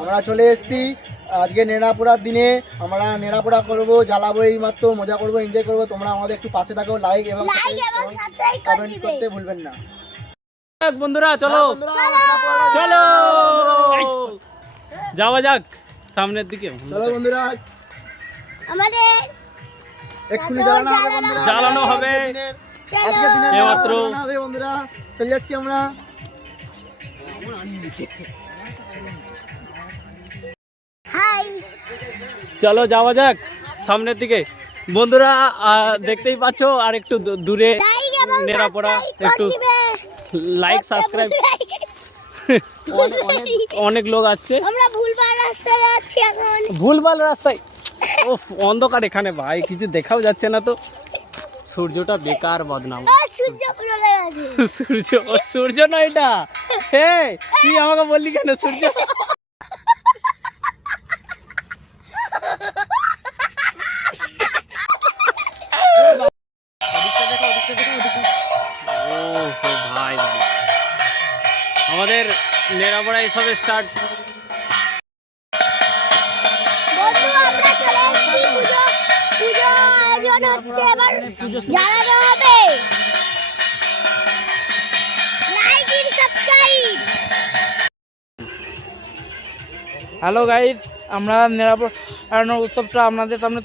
আমরা চলে এসেছি আজকে নেড়াপোড়ার দিনে। আমরা নেড়াপোড়া করবো, জ্বালাবো, এই মাত্র মজা করবো, এনজয় করবো। তোমরা আমাদের একটু পাশে থাকো, লাইক এবং কমেন্ট করতে ভুলবেন না। বন্ধুরা চলো চলো যাওয়া যাক সামনের দিকে। চলো বন্ধুরা, আমাদের এক্ষুনি জ্বালানো হবে এইমাত্র। বন্ধুরা চলে যাচ্ছি আমরা। চলো যাওয়া যাক সামনের দিকে। বন্ধুরা দেখতেই পাচ্ছ, আর একটু দূরে নেড়াপোড়া, একটু লাইক সাবস্ক্রাইব। অনেক লোক আসছে। আমরা ভুলভাল রাস্তায় যাচ্ছি এখন। ভুলভাল রাস্তায়? ও অন্ধকার এখানে ভাই, কিছু দেখাও যাচ্ছে না তো। সূর্যটা বেকার বদনাম। সূর্য সূর্য না এটা। হে তুই আমাকে বললি কেন সূর্য? ভাই ভাই আমাদের নেড়াপড়া এসবে স্টার্ট। হ্যালো গাইজ, আমরা নেড়াপোড়ানোর উৎসবটা আপনাদের সামনে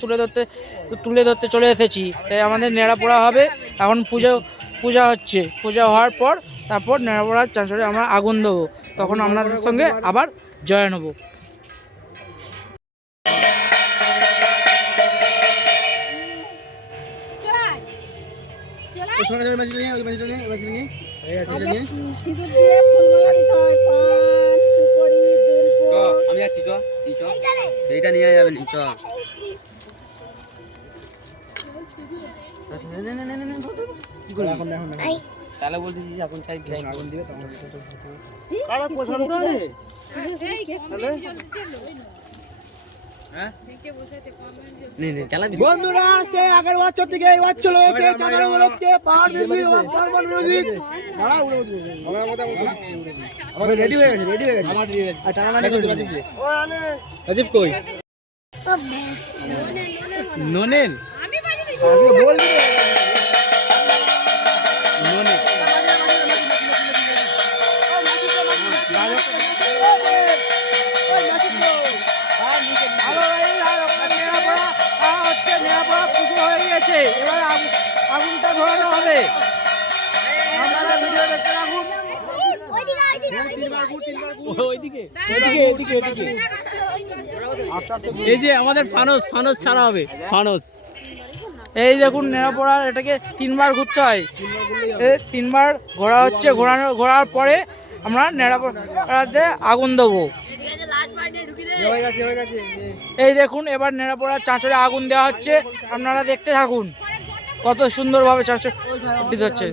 তুলে ধরতে চলে এসেছি। তাই আমাদের নেড়াপোড়া হবে এখন। পূজা হচ্ছে, পূজা হওয়ার পর তারপর নেড়াপোড়ার চাঁচড়ে আমরা আগুন দেবো। তখন আপনাদের সঙ্গে আবার জয়েন হবো। আমি যাচ্ছি, এইটা নিয়ে যাবেন। তাহলে বলতেছি এখন চাই আগুন দিবে তখন বন্ধুরা সে আগের বছর থেকে এই বছর সে চাঁদার উপলক্ষে পাহাড় মিউজিক এবং পার্বণ মিউজিক আমাদের রেডি হয়ে গেছে, আমার রেডি হয়ে গেছে। আর টানা করতে রাজীব রাজীব কই ননেন বলবি এবার আগুনটা ধরানো হবে। এই যে আমাদের ফানস ছাড়া হবে। ফানস এই দেখুন, নেড়াপোড়া এটাকে 3 বার ঘুরতে হয়। 3 বার ঘোরা হচ্ছে। ঘোরার পরে আমরা নেড়াপোড়াতে আগুন দেবো। এই দেখুন, এবার নেড়াপোড়ার চাঁচড়ে আগুন দেওয়া হচ্ছে। আপনারা দেখতে থাকুন কত সুন্দরভাবে চাঁচড় হচ্ছে।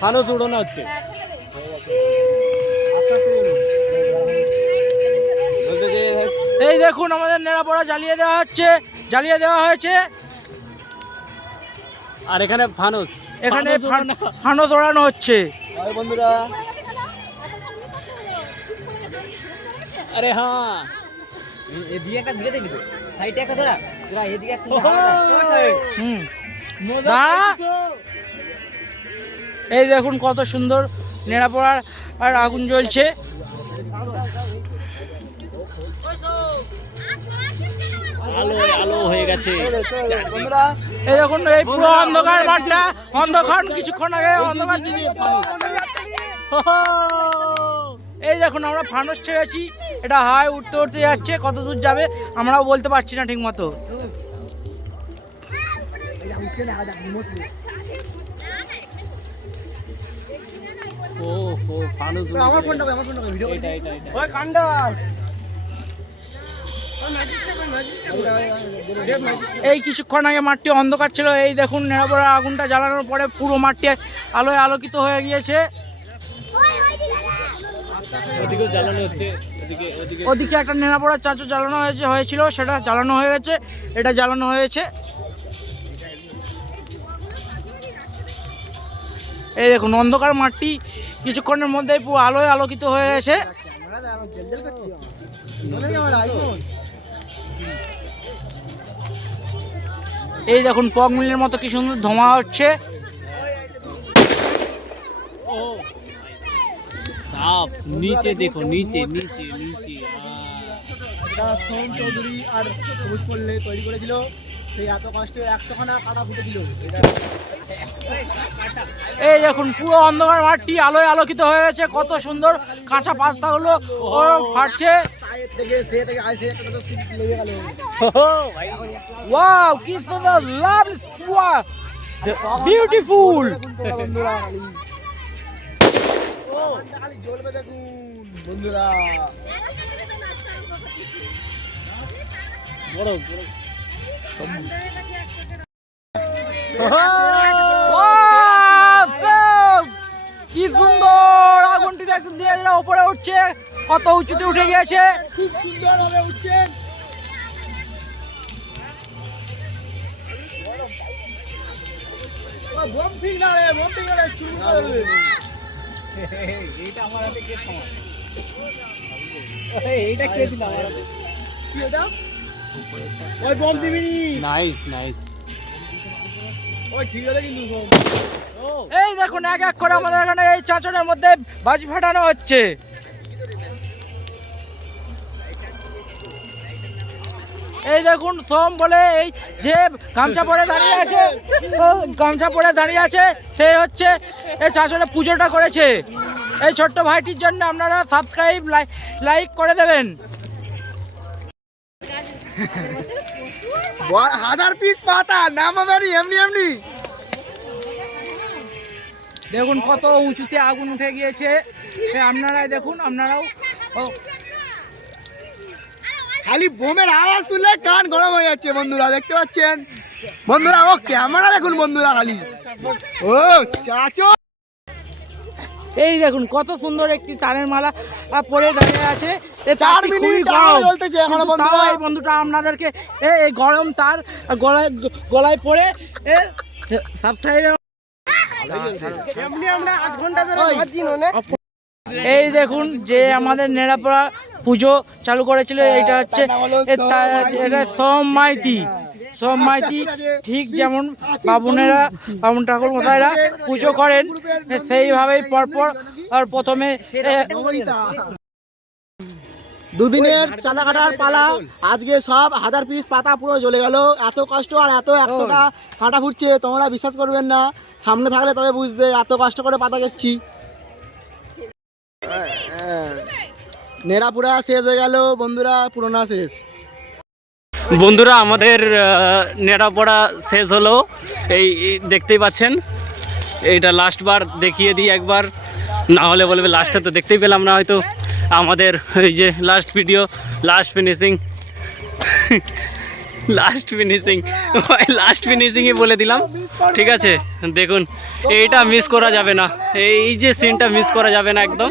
ফানস উড়ানো হচ্ছে। এই দেখুন, আমাদের নেড়াপোড়া জ্বালিয়ে দেওয়া হয়েছে। আর এখানে এখানে ফানস ওড়ানো হচ্ছে। বন্ধুরা আরে হ্যাঁ, এদিকে একটা ধরে দিবি, সাইডে একটা ধরা, তোরা এদিকে একটা এই দেখুন কত সুন্দর নেড়াপোড়ার আর আগুন জ্বলছে। আলো হয়ে গেছে। এই দেখুন, এই পুরো অন্ধকার মাঠটা, অন্ধকার কিছুক্ষণ আগে অন্ধকার ছিল। এই দেখুন, আমরা ফানস ছেড়েছি, এটা হাই উঠতে যাচ্ছে। কত দূর যাবে আমরাও বলতে পারছি না ঠিক মতো। আমার ফোনটা ভিডিও এই কিছুক্ষণ আগে মাঠটি অন্ধকার ছিল। এই দেখুন, নেড়াপোড়া আগুনটা জ্বালানোর পরে পুরো মাঠটি আলোয় আলোকিত হয়ে গিয়েছে। ওদিকে একটা নেড়াপোড়ার চাঁচড় জ্বালানো হয়েছিল, সেটা জ্বালানো হয়ে গেছে। এটা জ্বালানো হয়েছে। এই দেখুন অন্ধকার মাঠটি কিছুক্ষণের মধ্যেই পুরো আলোয় আলোকিত হয়ে গেছে। এই দেখুন পগ মিলের মতো কি সুন্দর ধোঁয়া হচ্ছে। সাপ নিচে দেখো, নিচে নিচে নিচে। এটা সোম চৌধুরী আর সবুজ পল্লে তৈরি করেছিল, সেই এত কষ্টে 100 খানা কাটা ফুটেছিল। এই দেখুন পুরো অন্ধকার মাঠটি আলোয় আলোকিত হয়ে গেছে, কত সুন্দর কাঁচা পাতাগুলো ও ফাটছে। ওয়াও কি সুন্দর, লাভলি, ওয়াও বিউটিফুল। জ্বলবে দেখুন বন্ধুরা। কি সুন্দর আগুনটি দেখুন ধীরে ধীরে উপরে উঠছে, কত উঁচুতে উঠে গিয়েছে। খুব সুন্দর ভাবে উঠছে। বম ঠিক না রে, বম ঠিক না রে, চুরি করে দেবে। এইটা আমার হাতে কে থামা? এইটা কে দিল আমার হাতে? কি এটা? ওই বম দিবিনি। Nice nice. ওই ঠিক আছে কিন্তু বম। এই দেখুন এক এক করে আমাদের এখানে এই চাঁচনের মধ্যে বাজি ফাটানো হচ্ছে। এই দেখুন সোম বলে এই যে গামছা পরে দাঁড়িয়ে আছে, গামছা পরে দাঁড়িয়ে আছে, সে হচ্ছে এই চাঁচনে পুজোটা করেছে। এই ছোট্ট ভাইটির জন্য আপনারা সাবস্ক্রাইব লাইক করে দেবেন। 1000 পিস পাতা নাম আমি এমনি এমনি। দেখুন কত উঁচুতে আগুন উঠে গিয়েছে, আপনারাই দেখুন, আপনারাও খালি বোমের আওয়াজ শুনলে কান গরম হয়ে যাচ্ছে বন্ধুরা, দেখতে পাচ্ছেন বন্ধুরা। ও ক্যামেরা দেখুন বন্ধুরা খালি। ও চাচো, এই দেখুন কত সুন্দর একটি তারের মালা পরে দাঁড়িয়ে আছে। এই 4 তারটি খুবই মিনিট গরম জ্বলতেছে এখনো কিন্তু তাও বন্ধুরা। এই বন্ধুটা আপনাদেরকে এই গরম তার গলায় পরে সাবস্ক্রাইব। এই দেখুন যে আমাদের নেড়াপড়া পুজো চালু করেছিল, এইটা হচ্ছে এটা সোম মাইতি। সোম মাইতি ঠিক যেমন বামুন ঠাকুর মশাইরা পুজো করেন সেইভাবেই পরপর আর প্রথমে দুদিনের চাঁদা কাটার পালা, আজকে সব 1000 পিস পাতা পুরো জ্বলে গেল। এত কষ্ট আর এত 100টা কাটা ফুটছে, তোমরা বিশ্বাস করবেন না, সামনে থাকলে তবে বুঝতে এত কষ্ট করে পাতা কেটছি। নেড়াপুরা শেষ হয়ে গেল বন্ধুরা, পুরোনা শেষ। বন্ধুরা আমাদের নেড়াপড়া শেষ হলো, এই দেখতেই পাচ্ছেন। এইটা লাস্ট বার দেখিয়ে দিই একবার, না হলে বলবে লাস্টে তো দেখতেই পেলাম না হয়তো। আমাদের এই যে last video, last finishing last ফিনিশিংই বলে দিলাম, ঠিক আছে। দেখুন এইটা মিস করা যাবে না, এই যে সিনটা মিস করা যাবে না একদম,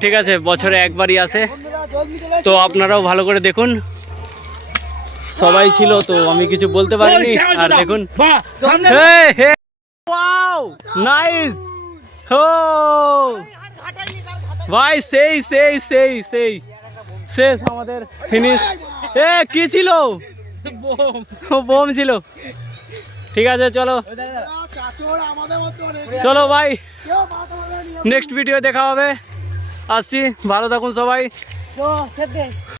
ঠিক আছে। বছরে একবারই আসে, তো আপনারাও ভালো করে দেখুন। সবাই ছিল তো আমি কিছু বলতে পারিনি। আর দেখুন নাইস, ও ভাই সেই সেই সেই সেই শেষ আমাদের ফিনিশ। কি ছিল? বোম ছিল। ঠিক আছে চলো চলো ভাই, নেক্সট ভিডিও দেখা হবে। আসছি, ভালো থাকুন সবাই।